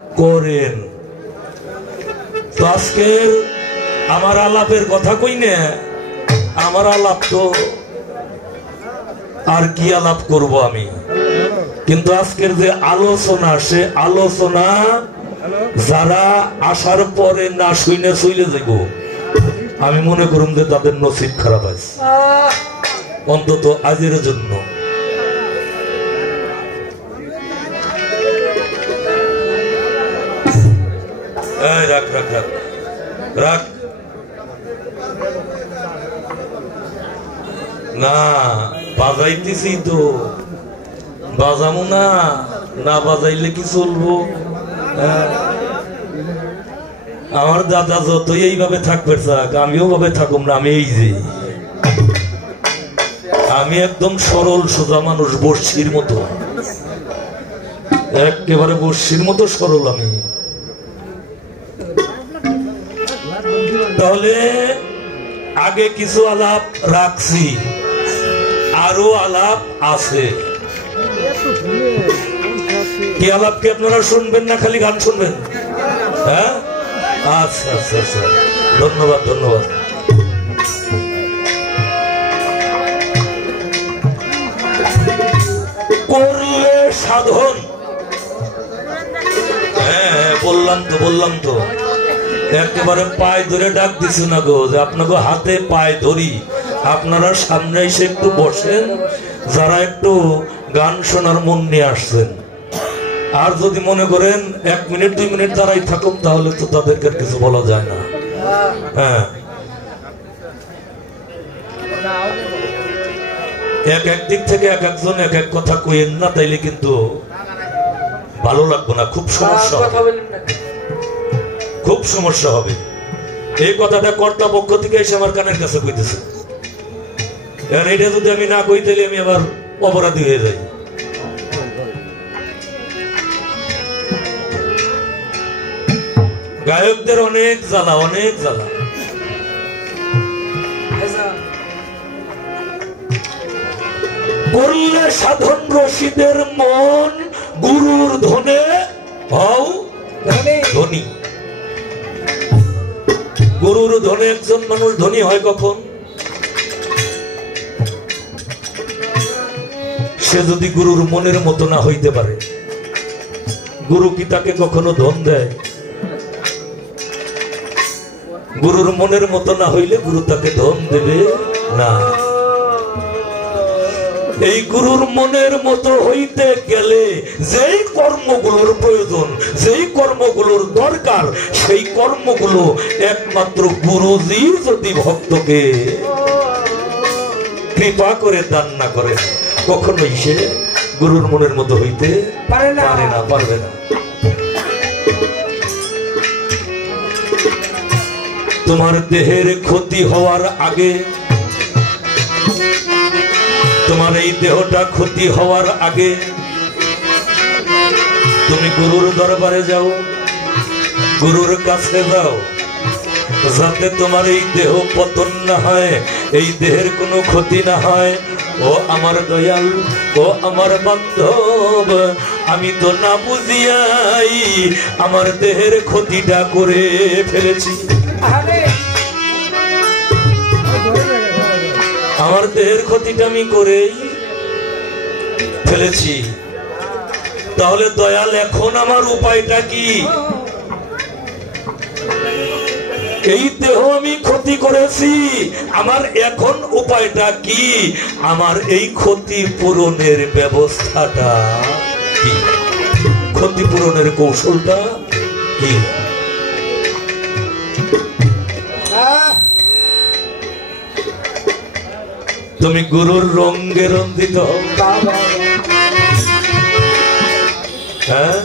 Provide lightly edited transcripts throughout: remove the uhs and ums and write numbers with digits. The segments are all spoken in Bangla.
করেন। তো আজকের আমার আলাপের কথা কই না, আমার আলাপ তো আর কি আলাপ করব আমি, কিন্তু আজকের যে আলোচনা, সে আলোচনা যারা আসার পরে না শুনে চলে যাব, আমি মনে করুন যে তাদের নসিব খারাপ আছে, অন্তত আজের জন্য। রাখ রাখ রাখ রাখ না, বাজাইতেছি তো, বাজামো না, না বাজাইলে কি চলবো? আমার দাদা যতই এইভাবে থাকবে থাক, আমিও ভাবে থাকুম না। আমি এই যে আমি একদম সরল সোজা মানুষ, বর্ষির মতো, একেবারে বর্ষির মতো সরল আমি। তাহলে আগে কিছু আলাপ রাখছি, আরো আলাপ আছে। কি আলাপ কি আপনারা শুনবেন না খালি গান শুনবেন? হ্যাঁ, আচ্ছা আচ্ছা আচ্ছা, ধন্যবাদ ধন্যবাদ। করলে সাধন, হ্যাঁ বললাম তো একেবারে পায়ে ধরে ডাক দিছি না গো, যে আপনাকে হাতে পায়ে ধরি, আপনারা সামনে এসে একটু বসেন, যারা একটু গান শোনার মন নিয়ে আসছেন। আর যদি মনে করেন 1 মিনিট 2 মিনিট দাঁড়াই থাকুন, তাহলে তো তাদেরকে কিছু বলা যায় না। হ্যাঁ, এক দিক থেকে এক একজন এক এক কথা কইেন না, তাইলে কিন্তু ভালো লাগবে না, খুব সমস্যা হবে, খুব সমস্যা হবে। এই কথাটা কর্তা পক্ষ থেকে এসে আমার কানের কাছে কইতেছে, এটা যদি আমি না কই তাহলে আমি আবার অপরাধী হয়ে যাই। গায়কদের অনেক জ্বালা, অনেক জ্বালা। করলে সাধন রশিদের মন, গুরুর ধনে হও ধনী। গুরুর ধনে একজন মানুষ ধনী হয় কখন? সে যদি গুরুর মনের মতো না হইতে পারে। গুরু কি তাকে কখনো ধন দেয়? গুরুর মনের মতো না হইলে গুরু তাকে ধন দেবে না। এই গুরুর মনের মতো হইতে গেলে যেই কর্মগুলোর প্রয়োজন, যেই কর্মগুলোর দরকার, সেই কর্মগুলো একমাত্র গুরুজি যদি ভক্তকে কৃপা করে দান না করে, কখনোই সে গুরুর মনের মতো হইতে পারে না, পারবে না। তোমার দেহের ক্ষতি হওয়ার আগে, তোমার এই দেহটা ক্ষতি হওয়ার আগে তুমি গুরুর দরবারে যাও, গুরুর কাছে যাও, যাতে তোমার এই দেহ পতন না হয়, এই দেহের কোনো ক্ষতি না হয়। ও আমার দয়াল, ও আমার বান্ধব, আমি তো না বুঝিয়াই আমার দেহের ক্ষতিটা করে ফেলেছি। আমার দেহের ক্ষতিটা আমি করেই ফেলেছি। তাহলে দয়াল, এখন আমার উপায়টা কি? এই দেহ আমি ক্ষতি করেছি, আমার এখন উপায়টা কি? আমার এই ক্ষতি পূরণের ব্যবস্থাটা কি? ক্ষতি পূরণের কৌশলটা কি? তুমি গুরুর রঙে রঞ্জিত হও, হ্যাঁ,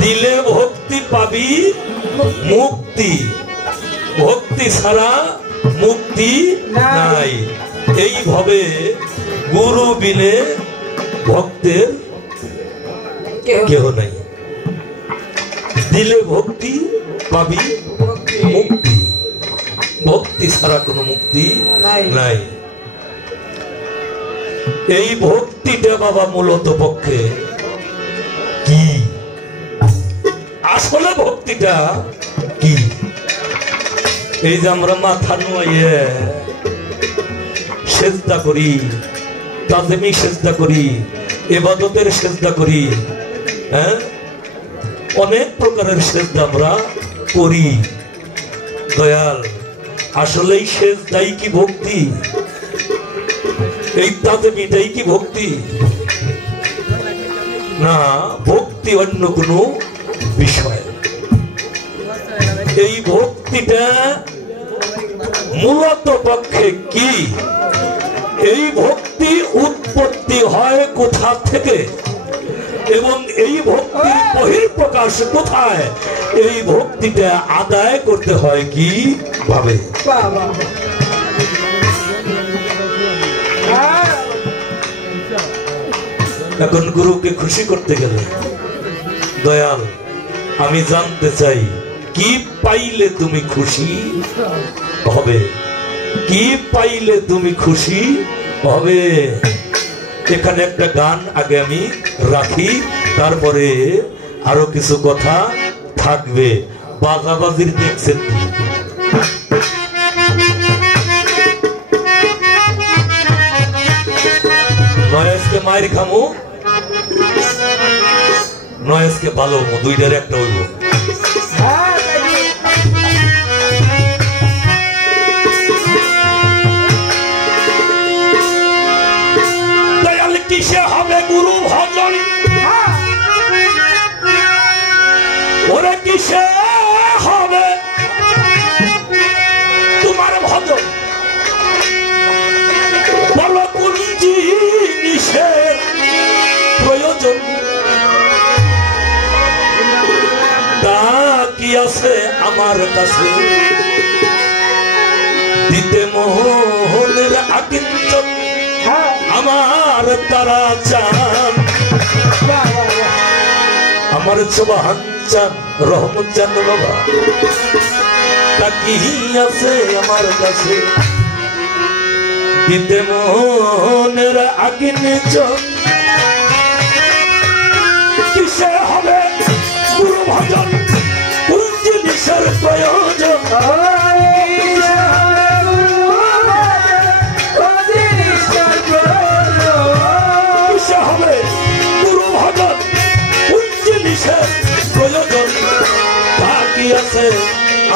দিলে ভক্তি পাবি মুক্তি, ভক্তি ছাড়া মুক্তি নাই। এইভাবে গুরু বিনে ভক্তের কেহ নাই। দিলে ভক্তি পাবি মুক্তি, ভক্তি ছাড়া কোনো মুক্তি নাই। এই ভক্তিটা বাবা মূলত পক্ষে কি? আসলে ভক্তিটা কি? এই যে আমরা মাথা নুয়ে সেজদা করি, তাজমি সেজদা করি, ইবাদতের সেজদা করি, হ্যাঁ, অনেক প্রকারের সেজদা আমরা করি। দয়াল, আসলেই সেজদাই কি ভক্তি? এই তাজমিটাই কি ভক্তি? না, ভক্তি অন্য কোনো বিষয়। এই ভক্তিটা মূলত পক্ষে কি? এই ভক্তি উৎপত্তি হয় কোথা থেকে এবং এই ভক্তির বহিঃপ্রকাশ কোথায়? এই ভক্তিটা আদায় করতে হয় কি ভাবে? এখন গুরুকে খুশি করতে গেলে দয়াল, আমি জানতে চাই কি পাইলে তুমি খুশি হবে? কি পাইলে তুমি খুশি হবে? এখানে একটা গান আগে আমি রাখি, তারপরে আরো কিছু কথা থাকবে। বাজাবাজির দেখছেন নয়েসকে মায়ের খামু, নয়েসকে ভালো দুইটার একটা হইব। দয়াল কিসে হবে গুরু ভজন? ওরে কিসে হবে তোমার ভজন? বলো কোন জিনিসের প্রয়োজন? তা কি আছে আমার কাছে দিতে মোহনের আকিঞ্চন আমার তারা চান, আমার চোবাহান চান, রহমত চান বাবা। তা কি আছে আমার কাছে দিতে মোহনের আকিঞ্চন? কিসে হবে গুরু ভজন? কোন জিনিসের প্রয়োজন? কিসে হবে গুরু ভজন? কোন জিনিসের প্রয়োজন? তা কি আছে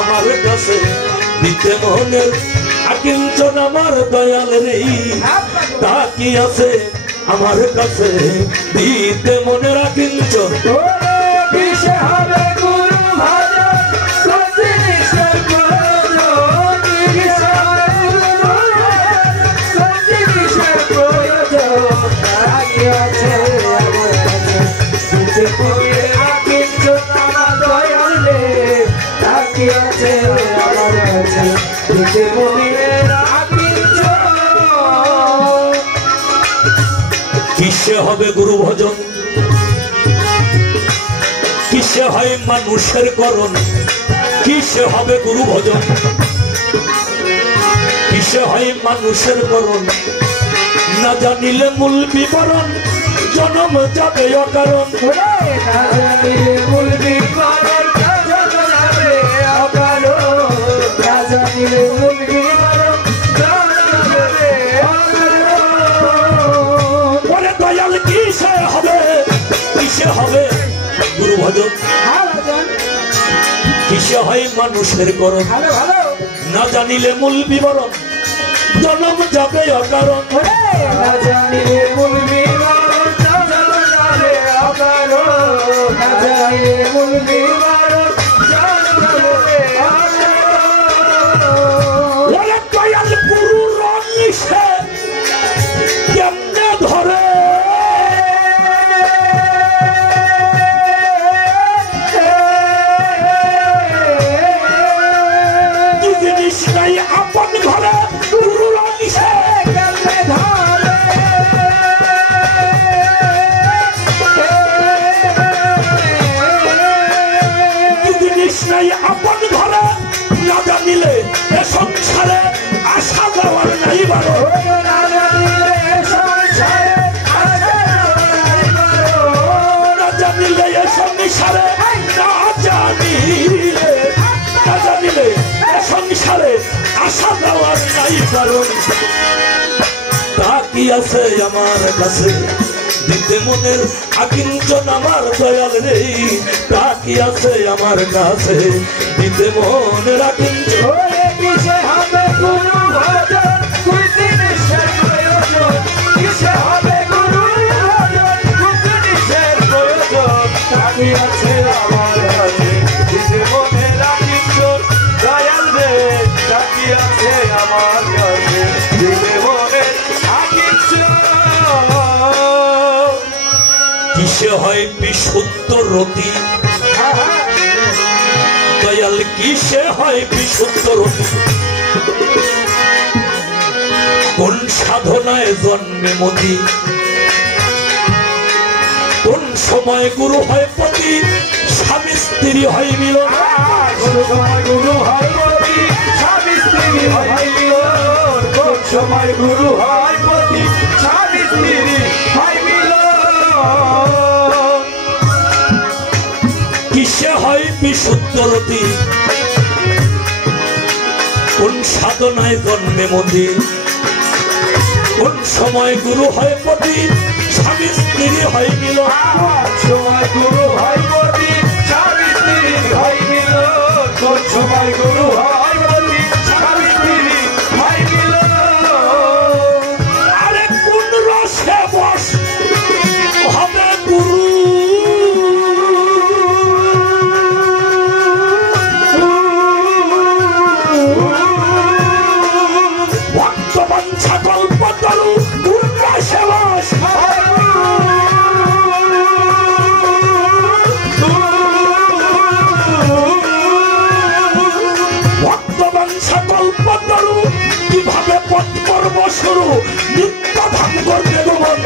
আমার কাছে দিতে মোহনের আকিঞ্চন আমার দয়াল রে? তা কি আছে আমার কাছে দিতে মনের আকিঞ্চন? কিসে হবে গুরু ভজন? কোন জিনিসের প্রয়োজন? কিসে হবে গুরু ভজন? কোন জিনিসের প্রয়োজন? তা কি আছে আমার কাছে দিতে মনের আকিঞ্চন আমার দয়াল রে? তা কি আছে আমার কাছে দিতে মনের আকিঞ্চন? কিসে হবে গুরু ভজন? কিসে হয় মানুষের করণ? কিসে হবে গুরু ভজন? কিসে হয় মানুষের করণ? না জানিলে মূল বিবরণ জনম যাবে অকারণ। না জানিলে মূল বিবরণ জনম যাবে অকারণ। না জানিলে মূল বিবরণ জনম যাবে অকারণ। বলে দয়াল কিসে হবে? কিসে হবে গুরু ভজন? কিসে হয় মানুষের করণ? না জানিলে মূল বিবরণ জনম যাবে অকারণ। না জানিলে মূল বিবরণ জনম যাবে অকারণ। না জানিলে মূল বিবরণ জনম যাবে অকারণ। ওরে দয়াল গুরু রং নিশে কেমনে ধরে? আপন ঘরে গুরু রঙিসে কেমনে ধরে? জিনিস নাই আপন ঘরে, না জানিলে এ সংসারে আশা দেওয়ার নাই বারো। না জানিলে এ সংসারে আশা দেওয়ার নাই বারো। না জানিলে এ সংসারে না আশা দেওয়ার নাই কারণ তা কি আছে আমার কাছে দিতে মনের আকিঞ্চন আমার দয়াল রে তা কি আছে আমার কাছে দিতে মনের আকিঞ্চন কিসে হবে গুরু ভজন কোন জিনিসের প্রয়োজন কিসে হবে গুরু ভজন কোন জিনিসের প্রয়োজন তাকি আছে আমার কাছে দিতে মনের আকিঞ্চন দয়াল রে তাকি আছে আমার কাছে দিতে মনের আকিঞ্চন কিসে হয় বিশুদ্ধ রতি দয়াল কিসে হয় বিশুদ্ধ রতি কোন সাধনায় জন্মে মতি কোন সময় গুরু হয় পতি স্বামী স্ত্রী হয় মিলন কোন সময় গুরু হয় পতি স্বামী স্ত্রী হয় মিলন কোন সময় গুরু হয় পতি স্বামী স্ত্রী হয় মিলন কিসে হয় বিশুদ্ধ রতি কোন সাধনায় জন্মে মতি কোন সময় গুরু হয় পতি স্বামী স্ত্রী হয় মিলন সময় গুরু হয় পতি স্বামী স্ত্রী হয় মিলন কোন সময় গুরু হয় পতি স্বামী স্ত্রী হয় মিলন আরে কোন রসে বস হবে গুরু ভক্তবাঞ্ছা কল্পতরু কোন রসে বস ভক্তবাঞ্ছা কল্পতরু কিভাবে পথ করব শুরু নিত্য ধাম করতে গোমন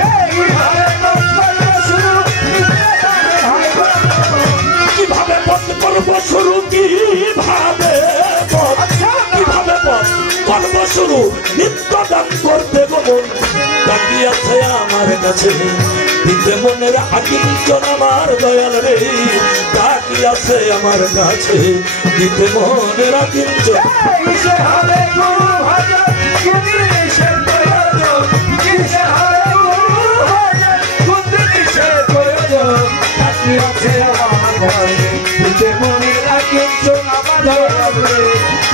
কিভাবে পথ করব শুরু কিভাবে পথ করব শুরু নিত্য দান করতে গোমন বাকি আছে আমার কাছে দিতে মনের আকিঞ্চন আমার দয়াল রে বাকি আছে আমার কাছে দিতে মনের আকিঞ্চন কিসে হবে গুরু ভজন কোন জিনিসের প্রয়োজন কিসে হবে গুরু ভজন কোন জিনিসের প্রয়োজন তাকি আছে আমার কাছে দিতে মনের আকিঞ্চন আমার দয়াল রে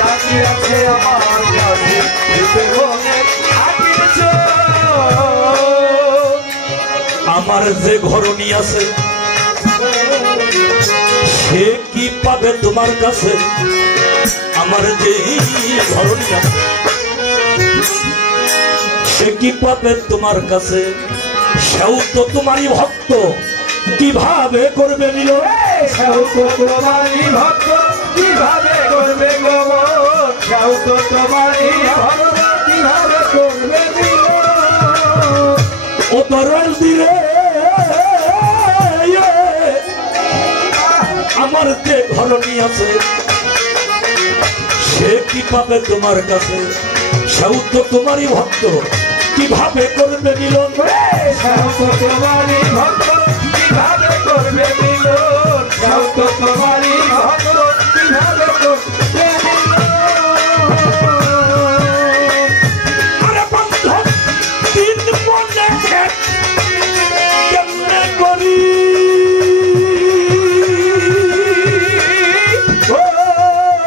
তাকি আছে আমার কাছে দিতে মনের আকিঞ্চন আমার যে ঘরণী আছে সে কি পাবে তোমার কাছে আমার যে ঘরণী আছে সে কি পাবে তোমার কাছে সেও তো তোমারই ভক্ত কিভাবে করবে মিলন সেও তো তোমারই ভক্ত কিভাবে করবে গমন সেও তো তোমারই ভক্ত কিভাবে করবে মিলন ও দরল দিলে আমার যে ঘরণী আছে সে কি পাবে তোমার কাছে সেও তো তোমারই ভক্ত কিভাবে করবে মিলন সেও তো তোমারই ভক্ত কিভাবে করবে মিলন সেও তো তোমারই ভক্ত কিভাবে করবে মিলন আরে বান্ধব তিন মনে কেমনে করি ও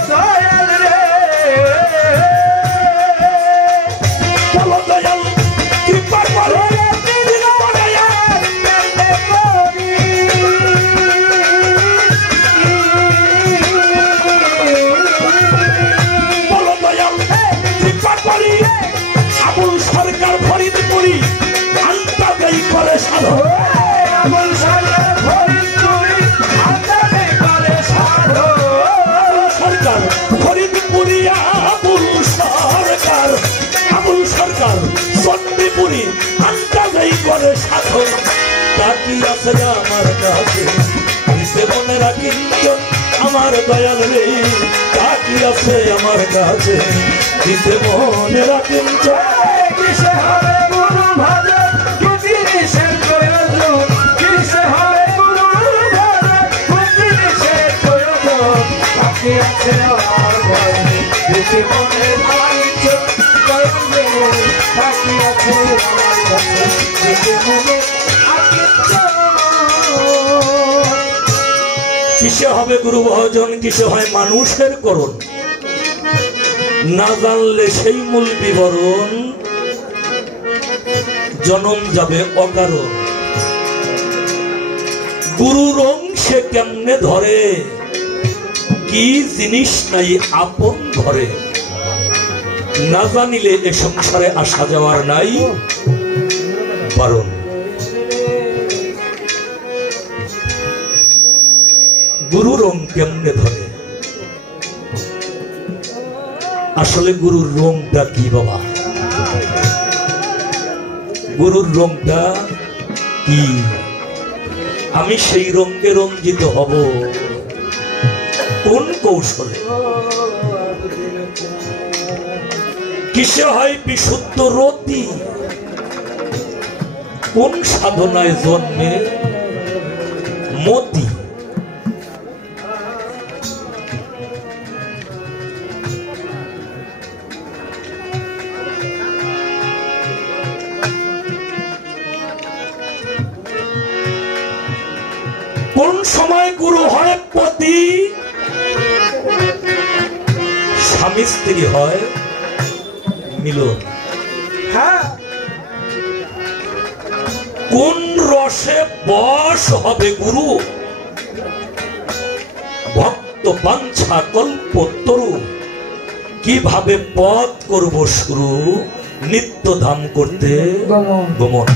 দয়াল রে বলো দয়াল কৃপা করে তিন মনে কেমনে করি বলো দয়াল কৃপা করি আবুল সরকার ফরিদপুরি আন্তাদেই করে সাধন আবুল সরকার ফরিদপুরি আন্তাদেই করে সাধন সরকার ফরিদপুরি আবুল সরকার চন্ডীপুরি আন্তাদেই করে সাধন তাকি আছে আমার কাছে দিতে মনে রাখি আমার দয়াল রে তাকি আছে আমার কাছে দিতে মনে রাখি কিসে হবে গুরু ভজন কি জিনিসের প্রয়োজন কিসে হবে গুরু ভজন কোন জিনিসের প্রয়োজন তাকে আছে আমার কাছে যে মনে আইছ করবে বাকি আছে আমার কাছে যে মনে আইছ কিসে হবে গুরু ভজন কিসে হয় মানুষের করণ না জানলে সেই মূল বিবরণ জনম যাবে অকারণ গুরুর অংশে কেমনে ধরে কি জিনিস নাই আপন ঘরে না জানিলে এ সংসারে আসা যাওয়ার নাই বারণ গুরুর রং কেমনে ধরে আসলে গুরুর রংটা কি বাবা গুরুর রংটা কি আমি সেই রঙে রঞ্জিত হব কোন কৌশলে কিসে হয় বিশুদ্ধ রতি কোন সাধনায় জন্মে মতি কোন সময় গুরু হয় পতি স্বামী স্ত্রী হয় মিলন কোন রসে বশ হবে গুরু ভক্ত বাঞ্ছা কল্প তরু কিভাবে পথ করব শুরু নিত্য ধাম করতে গমন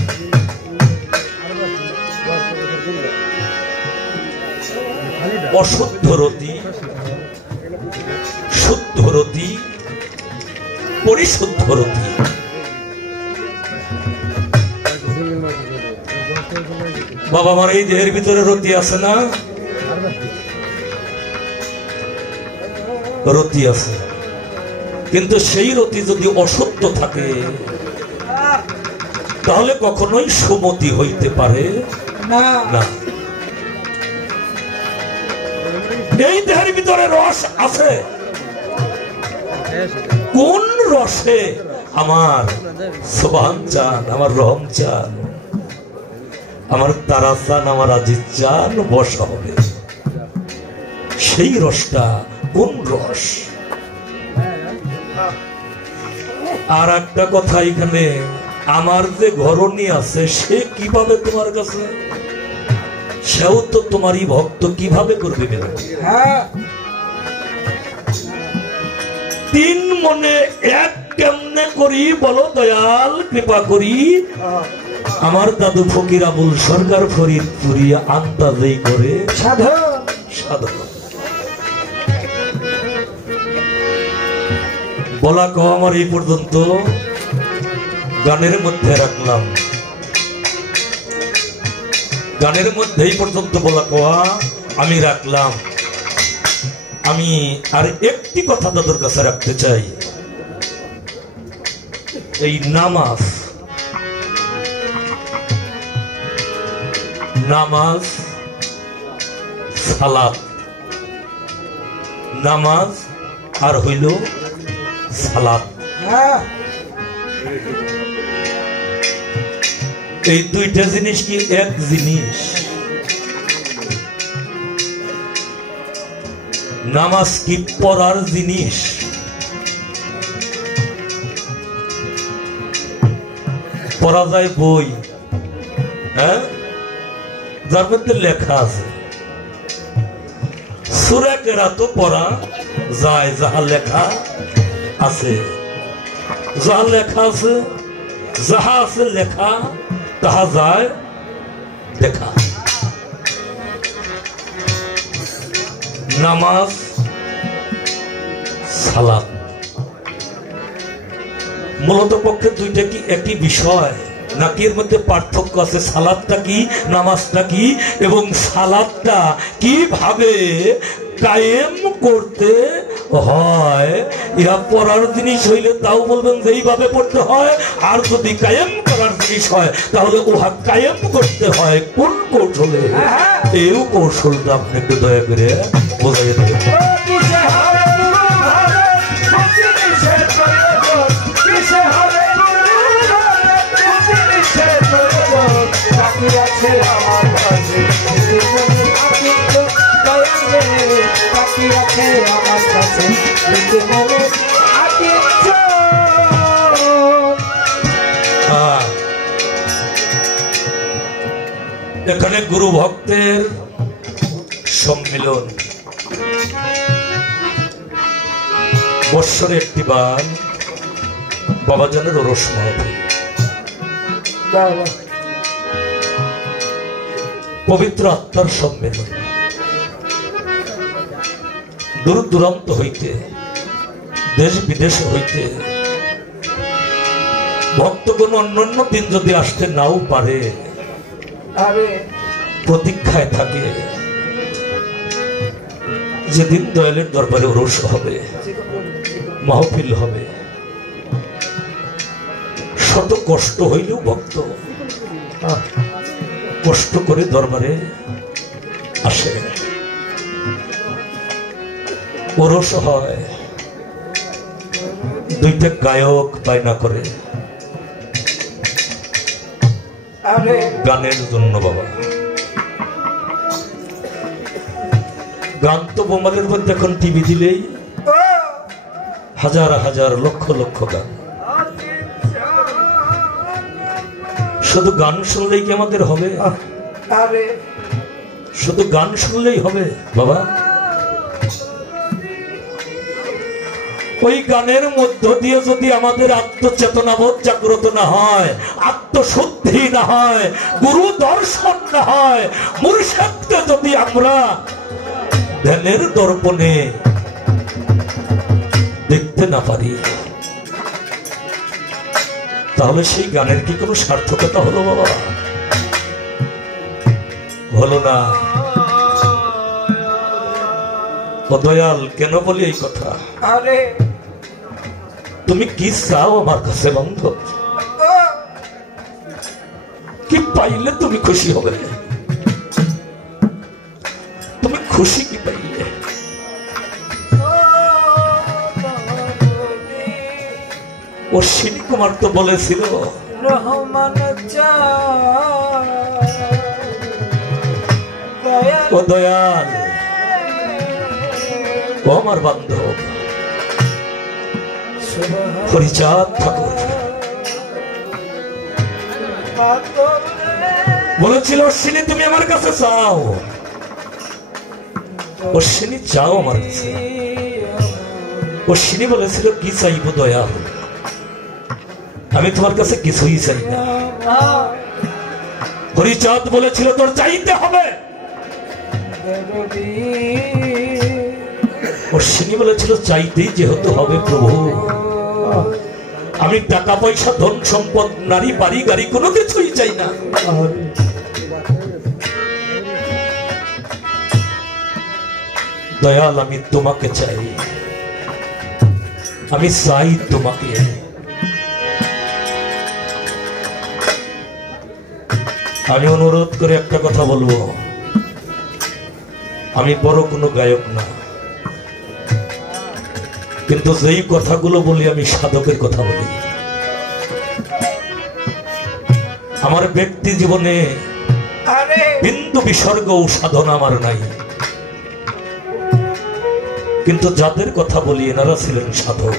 অশুদ্ধ রতি শুদ্ধ রতি পরিশুদ্ধ রতি বাবা আমার এই দেহের ভিতরে রতি আছে না রতি আছে কিন্তু সেই রতি যদি অশুদ্ধ থাকে তাহলে কখনোই সুমতি হইতে পারে না এই দেহের ভিতরে রস আছে কোন রসে আমার সুবহান চান আমার রহম চান আমার তারা চান আমার আজিজ চান বসা হবে সেই রসটা কোন রস আর একটা কথা এখানে আমার যে ঘরণী আছে সে কিভাবে তোমার কাছে সেও তো তোমারই ভক্ত কিভাবে করবে তিন মনে এক কেমনে করি বলো দয়াল কৃপা করি আমার দাদু ফকির আবুল সরকার ফরিদপুরি আন্দাজেই করে সাধন বলা কও আমার এই পর্যন্ত গানের মধ্যে রাখলাম গানের মধ্যে এই পর্যন্ত বলা কোয়া আমি রাখলাম আমি আর একটি কথা দাদুর কাছে রাখতে চাই এই নামাজ সালাত নামাজ আর হইল সালাত এই দুইটা জিনিস কি এক জিনিস নামাজ কি পড়ার জিনিস পড়া যায় বই হ্যাঁ যার মধ্যে লেখা আছে সূরা কেরাত পড়া যায় যাহা লেখা আছে যাহা লেখা আছে যাহা আছে লেখা তাহা যায় দেখা নামাজ সালাত মূলত পক্ষে দুইটা কি একই বিষয় নাকি এর মধ্যে পার্থক্য আছে সালাতটা কি নামাজটা কি এবং সালাতটা কিভাবে কায়েম করতে হয় ইহা পড়ার জিনিস হইলে তাও বলবেন যে এইভাবে পড়তে হয় আর যদি কায়েম করার জিনিস হয় তাহলে উহা কায়েম করতে হয় কোন কৌশলে এই কৌশলটা আপনি একটু দয়া করে বোঝাই দেবেন রে বাকি আছে আমার কাছে কিন্তু মনে আকিচ্ছ এখানে গুরু ভক্তের সম্মিলন বৎসরে একটি বার বাবাজানের ওরস মাহফিল পবিত্র আত্মার সম্মেলন দূর দূরান্ত হইতে দেশ বিদেশ হইতে ভক্তগণ অন্যান্য দিন যদি আসতে নাও পারে প্রতীক্ষায় থাকে যেদিন দয়ালের দরবারে ওরস হবে মাহফিল হবে শত কষ্ট হইলেও ভক্ত কষ্ট করে দরবারে আসে ওরস হয় দুইটা গায়ক বায়না করে গানের জন্য বাবা গান তো বোমালের মধ্যে এখন টিভি দিলেই হাজার হাজার লক্ষ লক্ষ গান শুধু গান শুনলেই কি আমাদের হবে শুধু গান শুনলেই হবে বাবা ওই গানের মধ্য দিয়ে যদি আমাদের আত্মচেতনাবোধ জাগ্রত না হয় আত্মশুদ্ধি না হয় গুরু দর্শন না হয় মুর্শিদকে যদি আমরা ধ্যানের দর্পণে দেখতে না পারি তাহলে সেই গানের কি কোনো সার্থকতা হলো বাবা হলো না দয়াল কেন বলি এই কথা তুমি কি চাও আমার কাছে বান্ধব কি পাইলে তুমি খুশি হবে তুমি খুশি কি পাইলে অশ্বিনী কুমার তো বলেছিল ও দয়াল ও আমার বান্ধব হরিচাঁদ ঠাকুর বলেছিল অশ্বিনী তুমি আমার কাছে চাও অশ্বিনী চাও আমার কাছে অশ্বিনী বলেছিল কি চাইব দয়াল আমি তোমার কাছে কিছুই চাই না হরিচাঁদ বলেছিল তোর চাইতে হবে অশ্বিনী বলেছিল চাইতেই যেহেতু হবে প্রভু আমি টাকা পয়সা ধন সম্পদ নারী বাড়ি গাড়ি কোনো কিছুই চাই না দয়াল আমি তোমাকে চাই আমি চাই তোমাকে আমি অনুরোধ করে একটা কথা বলবো আমি বড় কোনো গায়ক না কিন্তু যেই কথাগুলো বলি আমি সাধকের কথা বলি আমার ব্যক্তি জীবনে বিন্দু বিসর্গ সাধনা আমার নাই কিন্তু যাদের কথা বলি এনারা ছিলেন সাধক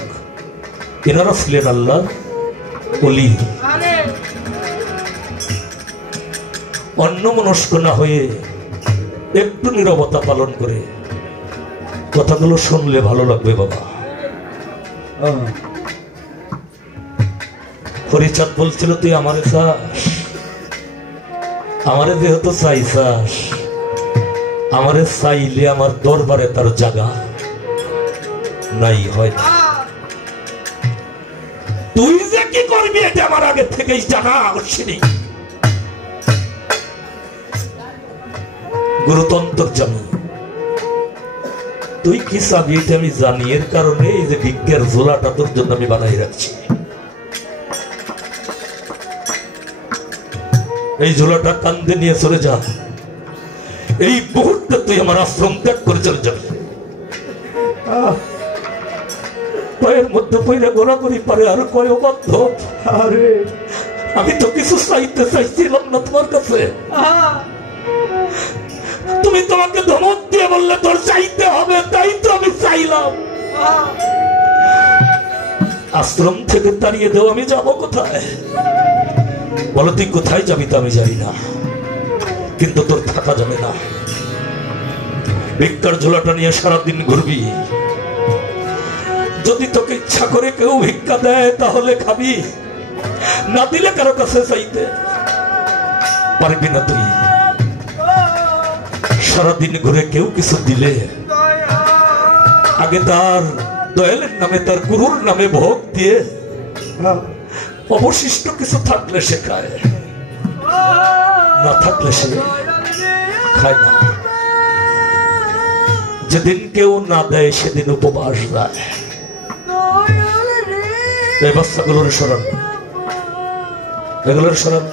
এনারা ছিলেন আল্লাহ ওলি অন্যমনস্ক না হয়ে একটু নীরবতা পালন করে কথাগুলো শুনলে ভালো লাগবে বাবা হরিচাঁদ বলছিল তুই আমারে চাস আমারে যেহেতু চাইছাস আমারে চাইলে আমার দরবারে তার জায়গা নাই হয় তুই যে কি করবি এটা আমার আগে থেকেই জানা অশ্বিনী গুরুতন্ত্র জানি তুই কি চাবি এটা আমি জানি এর কারণে এই যে ভিক্ষার ঝোলাটা তোর জন্য আমি বানাই রাখছি এই ঝোলাটা কান্দে নিয়ে চলে যা এই মুহূর্তে তুই আমার আশ্রম ত্যাগ করে চলে যাবে পায়ের মধ্যে পয়লা গোলা করি পারে আর কয় বাধ্য আরে আমি তো কিছু চাইতে চাইছিলাম না তোমার কাছে তুমি তোমাকে ধমক দিয়ে বললে তোর আশ্রম থেকে তাড়িয়ে দেও, আমি যাবো কোথায়? বলো তুই কোথায় যাবি? তো আমি জানি না, কিন্তু তোর থাকা যাবে না। ভিক্ষার ঝোলাটা নিয়ে সারাদিন ঘুরবি। যদি তোকে ইচ্ছা করে কেউ ভিক্ষা দেয় তাহলে খাবি, না দিলে কারো কাছে চাইতে পারবি না। তুই সারাদিন ঘুরে কেউ কিছু দিলে আগে তার দয়ালের নামে, তার গুরুর নামে ভোগ দিয়ে অবশিষ্ট কিছু থাকলে সে খায়, না থাকলে সে খায় না। যেদিন কেউ না দেয় সেদিন উপবাস দেয়। এই বাচ্চাগুলোর স্মরণ, এগুলোর স্মরণ।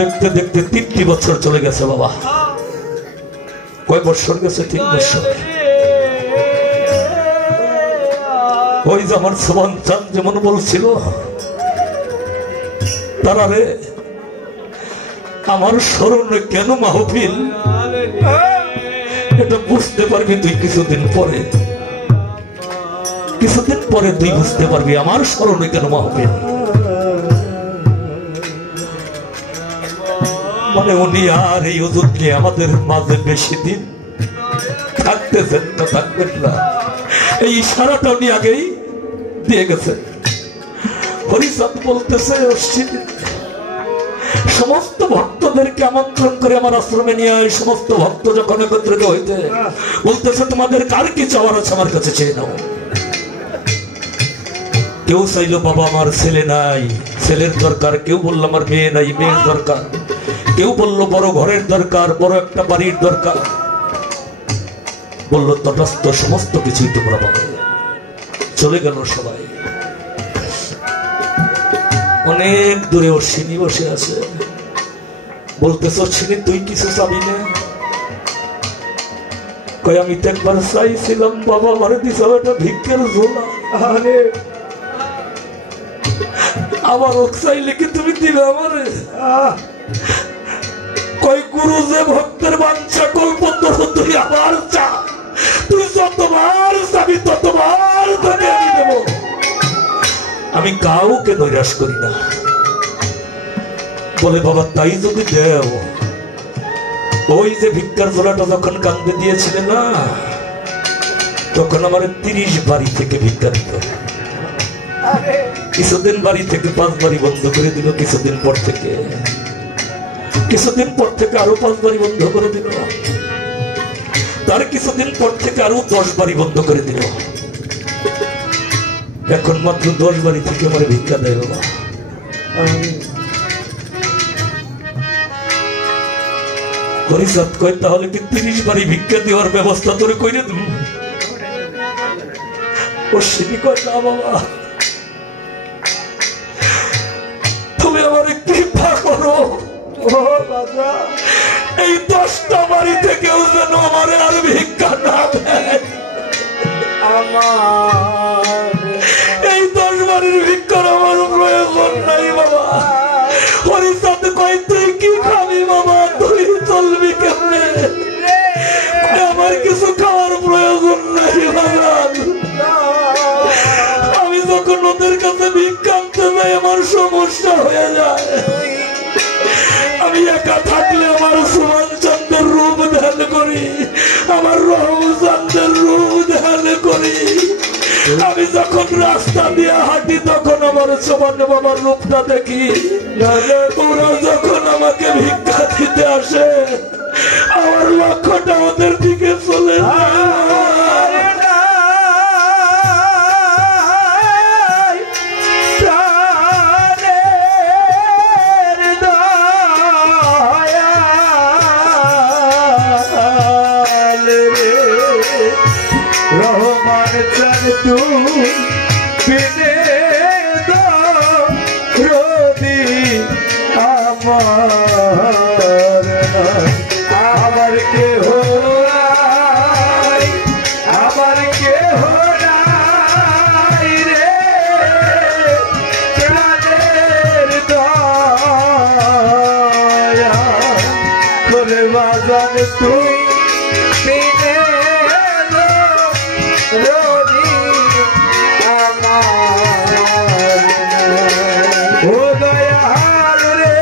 দেখতে দেখতে 3টি বছর চলে গেছে বাবা। কয় বছর গেছে? 3 বছর। ওই যে আমার সোমান চাঁদ যেমন বলছিল, তারা রে আমার স্মরণে কেন মাহফিল, এটা বুঝতে পারবি তুই কিছুদিন পরে। কিছুদিন পরে তুই বুঝতে পারবি আমার স্মরণে কেন মাহফিল। মানে উনি আর এই ওজুদ নিয়ে আমাদের মাঝে বেশি দিন থাকতেছেন না, থাকবেন না। এই ইশারাটা উনি আগেই দিয়ে গেছেন। হরিচাঁদ বলতেছে সমস্ত ভক্তদেরকে আমন্ত্রণ করে আমার আশ্রমে নিয়ে আয়। সমস্ত ভক্ত যখন একত্রিত হইতে বলতেছে তোমাদের কার কি চাওয়ার আছে আমার কাছে চেয়ে নাও। কেউ চাইলো বাবা আমার ছেলে নাই, ছেলের দরকার। কেউ বললো আমার মেয়ে নাই, মেয়ের দরকার। কেউ বললো বড় ঘরের দরকার, বড় একটা বাড়ির দরকার। বললো তটস্থ সমস্ত কিছুই তোমরা পাবে। চলে গেল সবাই। অনেক দূরে অশ্বিনী বসে আছে। বলতেছ অশ্বিনী তুই কিছু চাবি না? কই আমি তো একবার চাইছিলাম বাবা আমার দিস একটা ভিক্ষের ঝোলা, আবার ও চাইলে কি তুমি দিবে আমারে? কই গুরু যে ভক্তের বাঞ্ছা কল্প তুই আবার চা, তুই যতবার চাবি ততবার তোকে আমি দেব। আমি কাউকে নৈরাশ করি না। বলে বাবা তাই যদি দেও, ওই যে ভিক্ষার ঝোলাটা যখন কান্দে দিয়েছিলে না, তখন আমার 30 বাড়ি থেকে ভিক্ষা দিত। কিছুদিন বাড়ি থেকে 5 বাড়ি বন্ধ করে দিল। কিছুদিন পর থেকে আরো 5 বাড়ি বন্ধ করে দিল। তার কিছুদিন পর থেকে আরো 10 বাড়ি বন্ধ করে দিল। এখন মাত্র 10 বাড়ি থেকে আমার ভিক্ষা দেয় বাবা। হরিচাঁদ কয় তাহলে কি 30 বাড়ি ভিক্ষা দেওয়ার ব্যবস্থা তোরে করে দেব? অশ্বিনী কয় না বাবা, তুমি আমার কৃপা করো। এই 10টা বাড়ি থেকেও যেন আমার আর ভিক্ষা না দেয়। এই 10 বাড়ির ভিক্ষার আমার প্রয়োজন নাই বাবা। হরিচাঁদ কয় তুই কি খাবি বাবা? তুই চলবি কেমনে? আমার কিছু খাওয়ার প্রয়োজন নাই বাবা। আমি যখন ওদের কাছে ভিক্ষা আনতে যাই আমার সমস্যা হয়ে যায়। আমি একা থাকলে আমার সুমন চন্দ্রের রূপ ধ্যান করি, আমার রহমচন্দ্রের রূপ ধ্যান করি। আমি যখন রাস্তা দিয়ে হাঁটি তখন আমার সুমন বাবার রূপটা দেখি। ওরা যখন আমাকে ভিক্ষা দিতে আসে আমার লক্ষ্যটা ওদের দিকে চলে যায়। আমার কে তুই বিনে রবি আমার ও দয়াল রে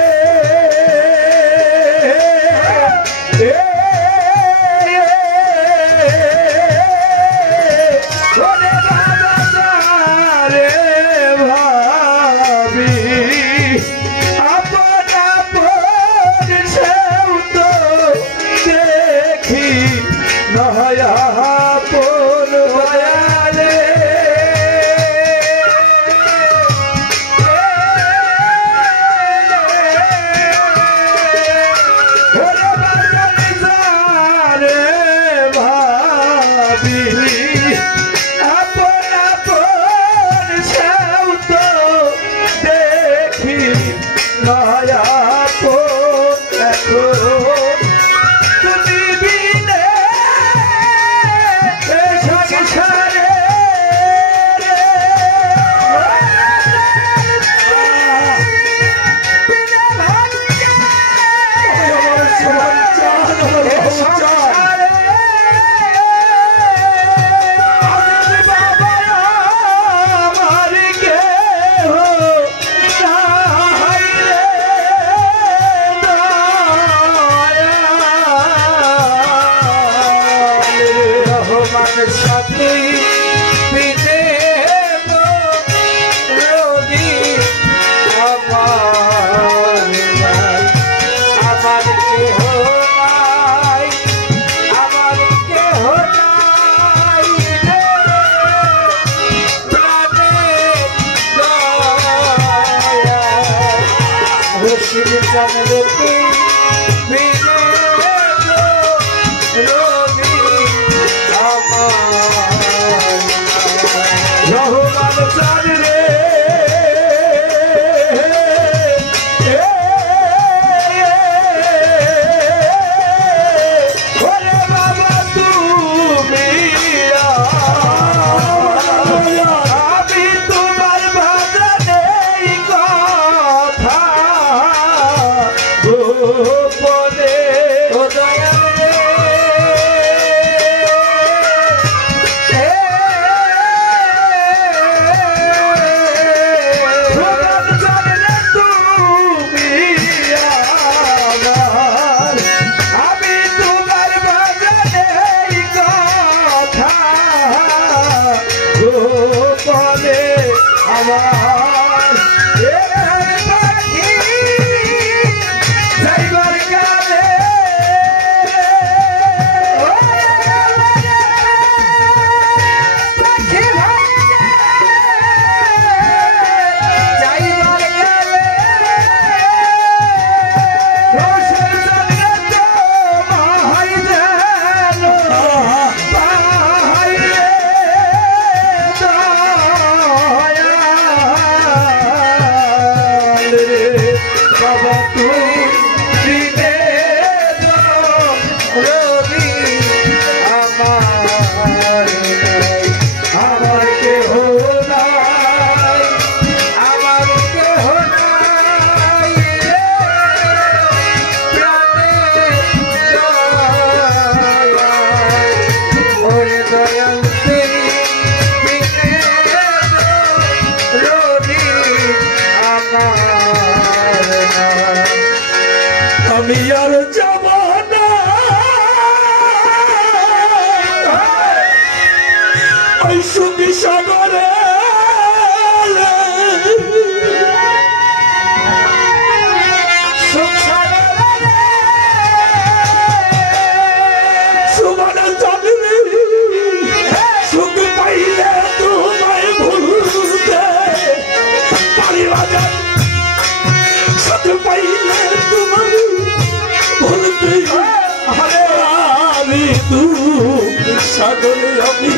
সাগরে আমি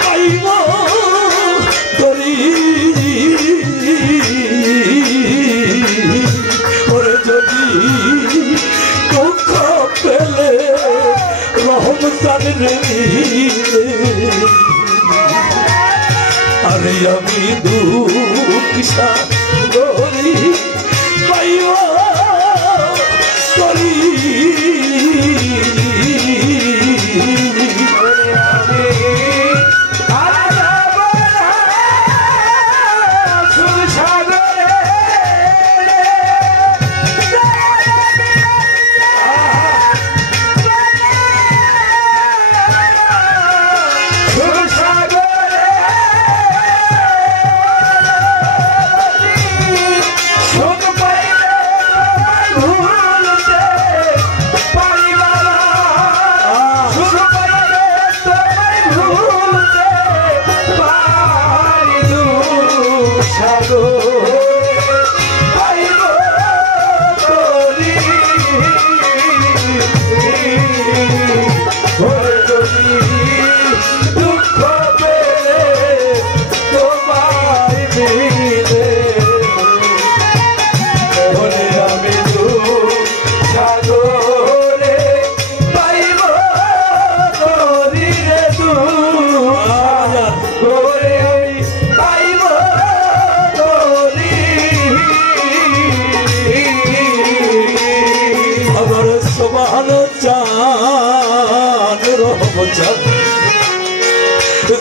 পাইব তরি ওরে যদি দুঃখ পেলে রহমতান রে আরে আমি দুঃখ সাগরে পাইব তরি সাগরে পাইব তরি ওরে যদি দুঃখ পেলে তোমায় মিলে ওরে আমি সাগরে পাইব তরি রে ওরে আমি পাইব তরি আমার সমান চান রহম চান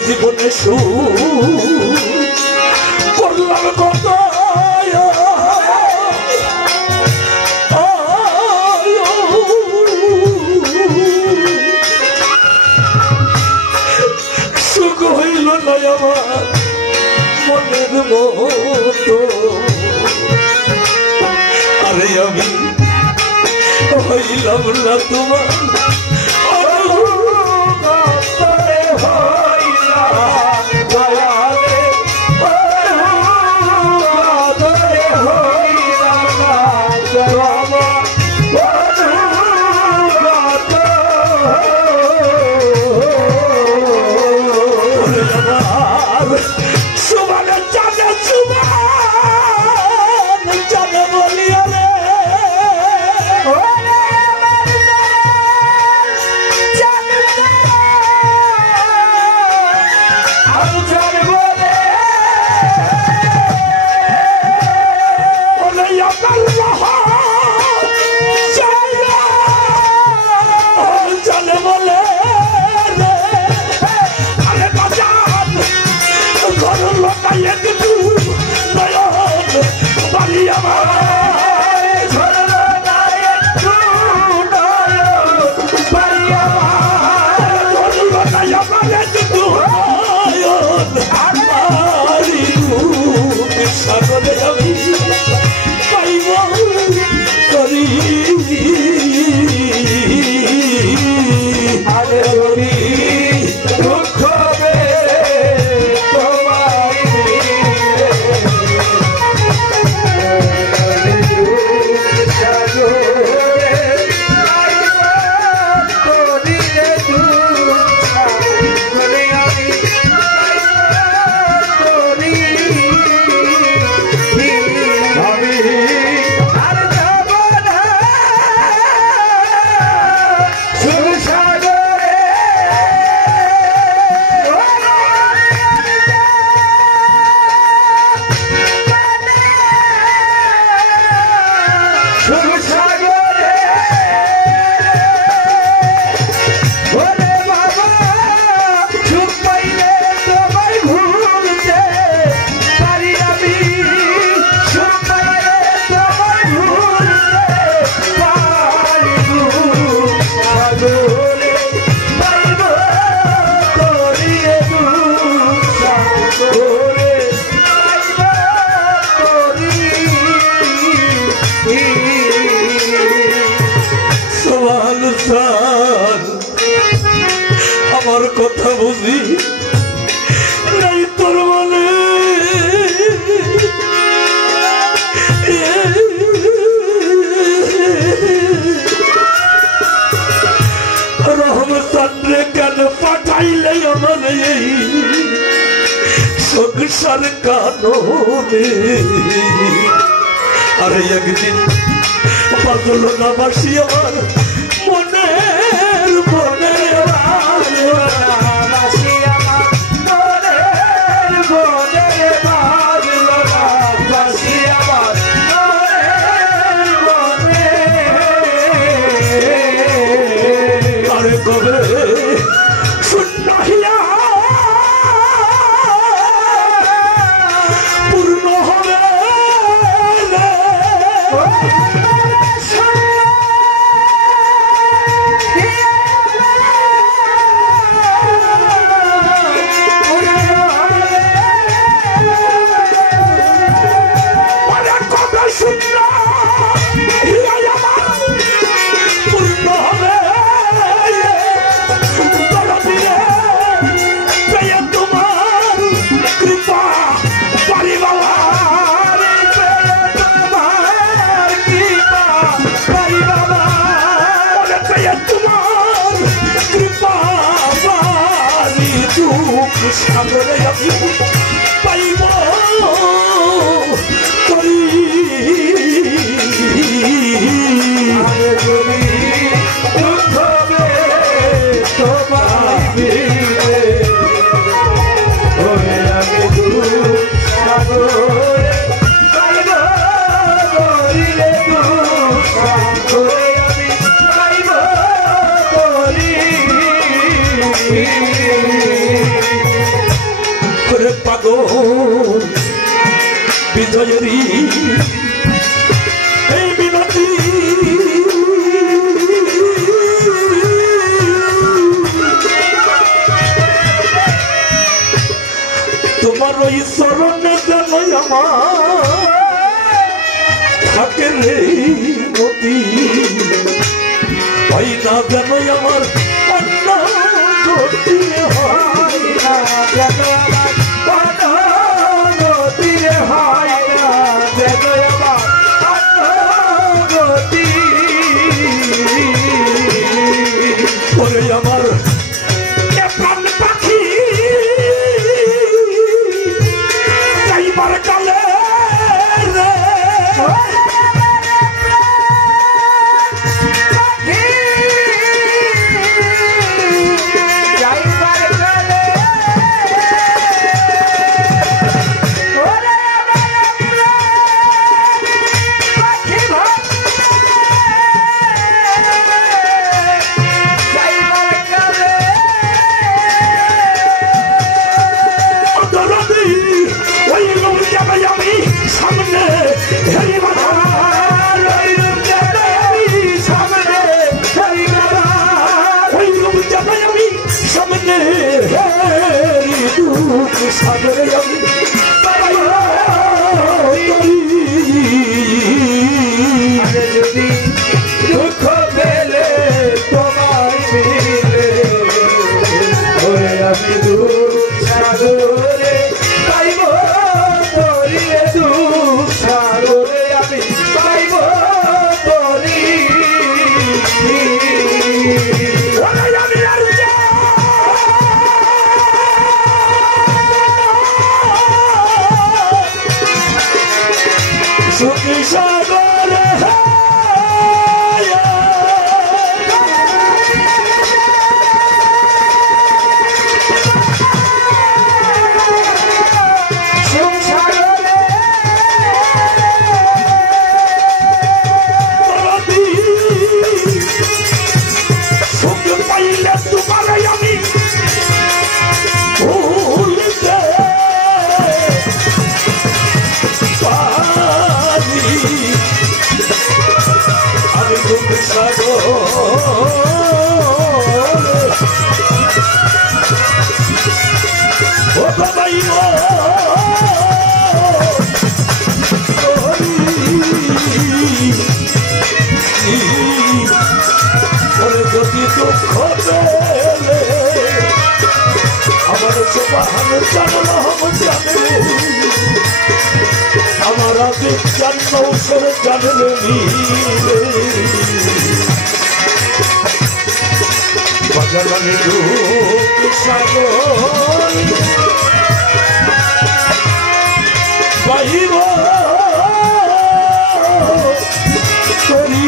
জীবনে করলাম কত সুখ হইল না আমার মনের মতো আরে আমি হইলাম না তোমার সুমানে জানে সুমান জানে বলিয়া রে জানে বলে আরে বাজান ঘর লোকাই একটু নয়ন বাড়ি আমার ঘর লোকাই একটু নয়ন বাড়ি আমার ঘর লোকাই আমার একটু নয়ন বাড়ি সাগরে আমি পাইব করি আরে যদি দুঃখ পেলে তোমায় মিলে সাগরে পাইব তরি রে সাগরে আমি পাইব তরি আমি আর যাব না সুরসাগরে সুরসাগরে ওরে বাবা সুখ পাইলে তোমায় ভুলতে পারি আমি সুখ পাইলে তোমায় ভুলতে পারি সাগরে পাইব তরি রে সাগরে পাইব তরি সমান চান আমার কথা বুঝি নাই তোর মনে রহম চান্দ্রে কেন পাঠাইলে আমার এই সংসার কাননে আরে একদিন বাদল না বাসি আমার মনের মনের বাসি আমার মনের মনের বাজলো না বাসি আমার মনের মনে আরে কবে শূন্য হিয়া পূর্ণ হবে রে। সাগরে আমি পাইব করি পাগল বিজয়েরই এই বিনতি তোমার ওই চরণে যেন আমার থাকে রে মতি হয় না যেন আমার অন্য গতি হয় না যেন আমার প্রাণ পাখি যাইবার কালে সাগরে আমি যদি দুঃখ পেলে তোমায় মিলে ওরে আমি সাগরে পাইব তরিয়ে সাগরে আমি পাইব তরি সুখী সাগরে সুখ পাইলে তোমার আমি ভুলিতে আমি দুঃখ সাগর ও বাবাই ওরে যদি দুঃখ পেলে আমার সুবহান জানলাম জানে আমার আগে জান্নৌসের জানলে মিলে বাজারানি দুঃখ সাগর পাইব করি